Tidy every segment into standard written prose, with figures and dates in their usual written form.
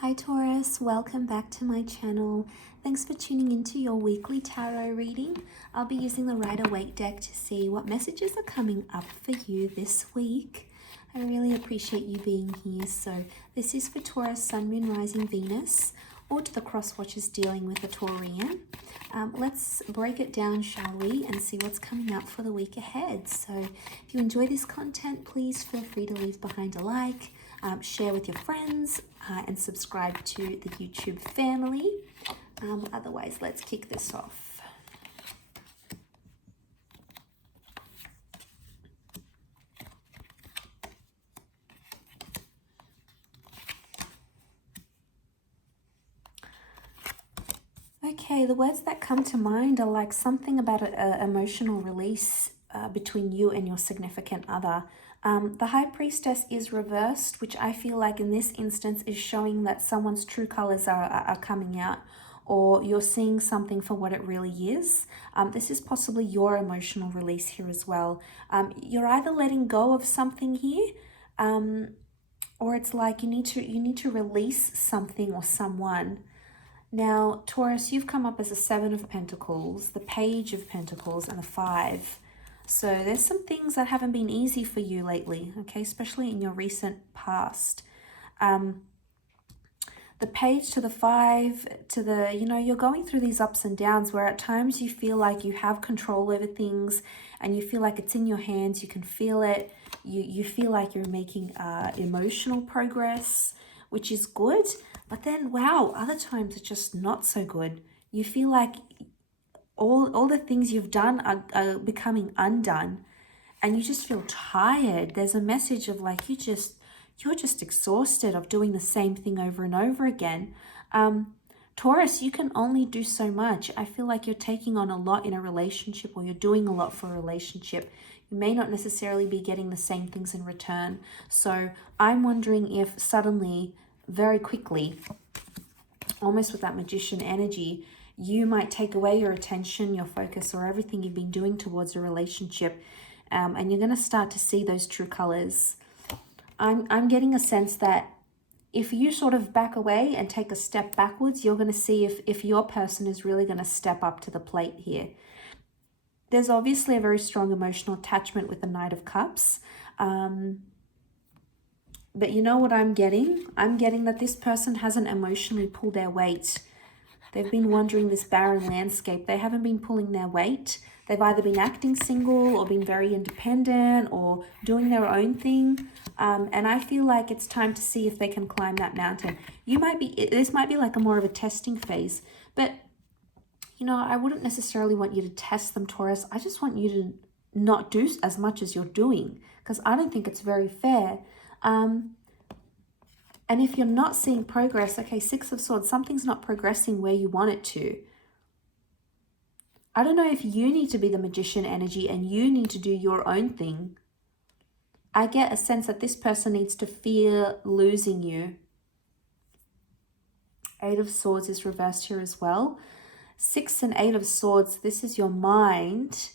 Hi Taurus, welcome back to my channel. Thanks for tuning into your weekly tarot reading. I'll be using the Rider-Waite deck to see what messages are coming up for you this week. I really appreciate you being here. So this is for Taurus, Sun, Moon, Rising, Venus, or to the cross watchers dealing with a Taurian. Let's break it down, shall we, and see what's coming up for the week ahead. So if you enjoy this content, please feel free to leave behind a like, share with your friends, and subscribe to the YouTube family. Otherwise, let's kick this off. Okay, the words that come to mind are like something about an emotional release between you and your significant other. The High Priestess is reversed, which I feel like in this instance is showing that someone's true colors are coming out, or you're seeing something for what it really is. This is possibly your emotional release here as well. You're either letting go of something here, or it's like you need to release something or someone. Now, Taurus, you've come up as a Seven of Pentacles, the Page of Pentacles, and the Five. So there's some things that haven't been easy for you lately, okay, especially in your recent past. The Page to the Five to the, you're going through these ups and downs where at times you feel like you have control over things and you feel like it's in your hands, you can feel it, you feel like you're making emotional progress, which is good. But then, wow, other times it's just not so good. You feel like all the things you've done are becoming undone and you just feel tired. There's a message of like you're just exhausted of doing the same thing over and over again. Taurus, you can only do so much. I feel like you're taking on a lot in a relationship, or you're doing a lot for a relationship. You may not necessarily be getting the same things in return. So I'm wondering if suddenly, very quickly, almost with that Magician energy, you might take away your attention, your focus, or everything you've been doing towards a relationship, and you're going to start to see those true colors. I'm getting a sense that if you sort of back away and take a step backwards, you're going to see if your person is really going to step up to the plate here. There's obviously a very strong emotional attachment with the Knight of Cups. But you know what I'm getting? I'm getting that this person hasn't emotionally pulled their weight. They've been wandering this barren landscape. They haven't been pulling their weight. They've either been acting single or been very independent or doing their own thing. And I feel like it's time to see if they can climb that mountain. This might be like more of a testing phase. But, I wouldn't necessarily want you to test them, Taurus. I just want you to not do as much as you're doing, because I don't think it's very fair. And if you're not seeing progress, okay, Six of Swords, something's not progressing where you want it to. I don't know if you need to be the Magician energy and you need to do your own thing. I get a sense that this person needs to fear losing you. Eight of Swords is reversed here as well. 6 and 8 of Swords, this is your mind.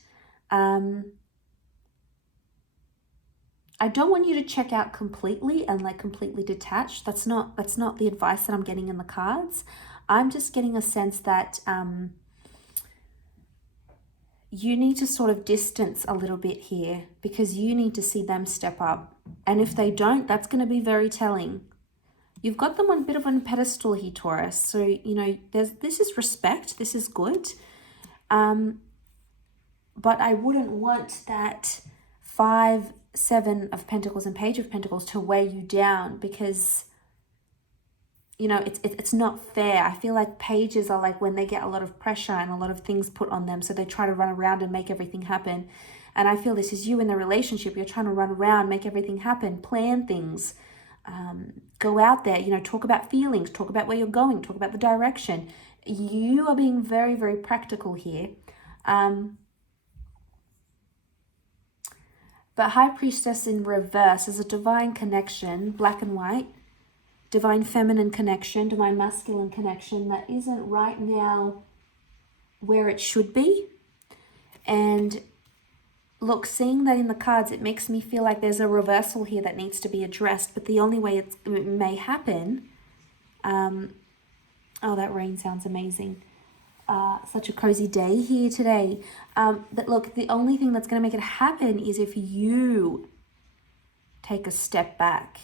I don't want you to check out completely and like completely detached. That's not the advice that I'm getting in the cards. I'm just getting a sense that you need to sort of distance a little bit here, because you need to see them step up. And if they don't, that's going to be very telling. You've got them on a bit of a pedestal here, Taurus. So, this is respect. This is good. But I wouldn't want that 5, 7 of Pentacles and Page of Pentacles to weigh you down, because it's not fair. I feel like pages are like when they get a lot of pressure and a lot of things put on them, so they try to run around and make everything happen. And I feel this is you in the relationship. You're trying to run around, make everything happen, plan things, go out there, talk about feelings, talk about where you're going, talk about the direction. You are being very, very practical here. But High Priestess in reverse is a divine connection, black and white, divine feminine connection, divine masculine connection that isn't right now where it should be. And look, seeing that in the cards, it makes me feel like there's a reversal here that needs to be addressed. But the only way it may happen Oh, that rain sounds amazing. Such a cozy day here today. But look, the only thing that's going to make it happen is if you take a step back.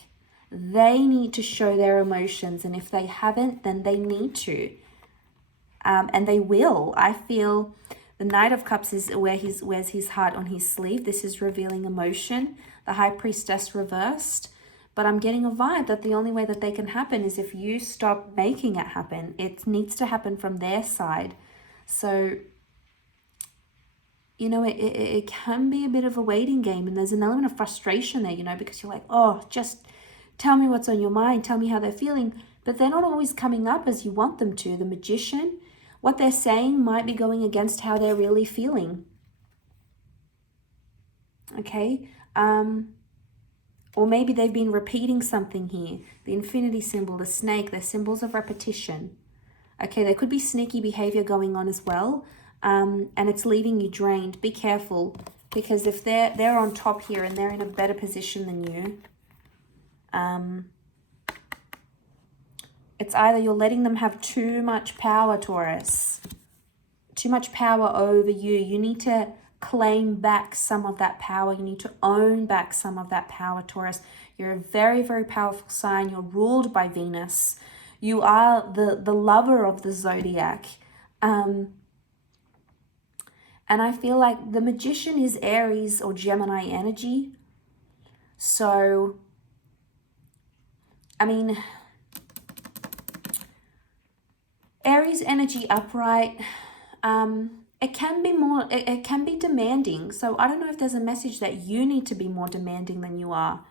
They need to show their emotions, and if they haven't, then they need to. And they will. I feel the Knight of Cups is where he wears his heart on his sleeve. This is revealing emotion. The High Priestess reversed. But I'm getting a vibe that the only way that they can happen is if you stop making it happen. It needs to happen from their side. So, you know, it can be a bit of a waiting game. And there's an element of frustration there, you know, because you're like, oh, just tell me what's on your mind. Tell me how they're feeling. But they're not always coming up as you want them to. The Magician, what they're saying might be going against how they're really feeling. Okay? Or maybe they've been repeating something here. The infinity symbol, the snake, they're symbols of repetition. Okay, there could be sneaky behavior going on as well. And it's leaving you drained. Be careful, because if they're on top here and they're in a better position than you, it's either you're letting them have too much power, Taurus. Too much power over you. You need to claim back some of that power. You need to own back some of that power, Taurus. You're a very, very powerful sign. You're ruled by Venus. You are the lover of the zodiac. And I feel like the Magician is Aries or Gemini energy. So, I mean, Aries energy upright, it can be more, it can be demanding. So I don't know if there's a message that you need to be more demanding than you are.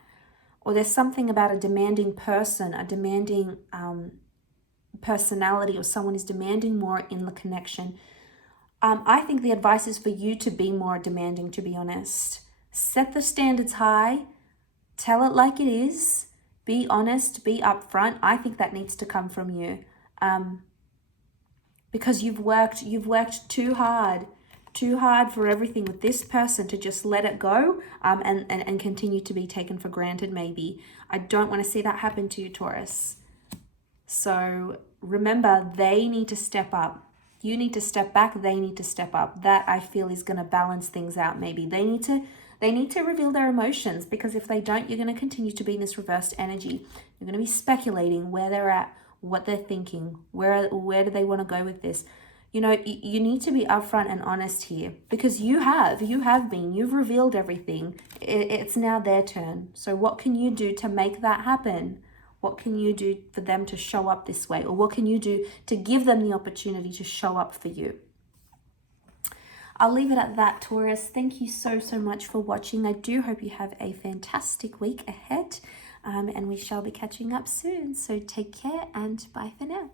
Or there's something about a demanding person, a demanding personality, or someone is demanding more in the connection. I think the advice is for you to be more demanding, to be honest. Set the standards high. Tell it like it is. Be honest. Be upfront. I think that needs to come from you. Because you've worked too hard for everything with this person to just let it go and continue to be taken for granted maybe. I don't want to see that happen to you, Taurus. So remember, they need to step up. You need to step back, they need to step up. That, I feel, is going to balance things out maybe. They need to reveal their emotions, because if they don't, you're going to continue to be in this reversed energy. You're going to be speculating where they're at, what they're thinking, where do they want to go with this. You know, you need to be upfront and honest here, because you've revealed everything. It's now their turn. So what can you do to make that happen? What can you do for them to show up this way? Or what can you do to give them the opportunity to show up for you? I'll leave it at that, Taurus. Thank you so much for watching. I do hope you have a fantastic week ahead. And we shall be catching up soon. So take care and bye for now.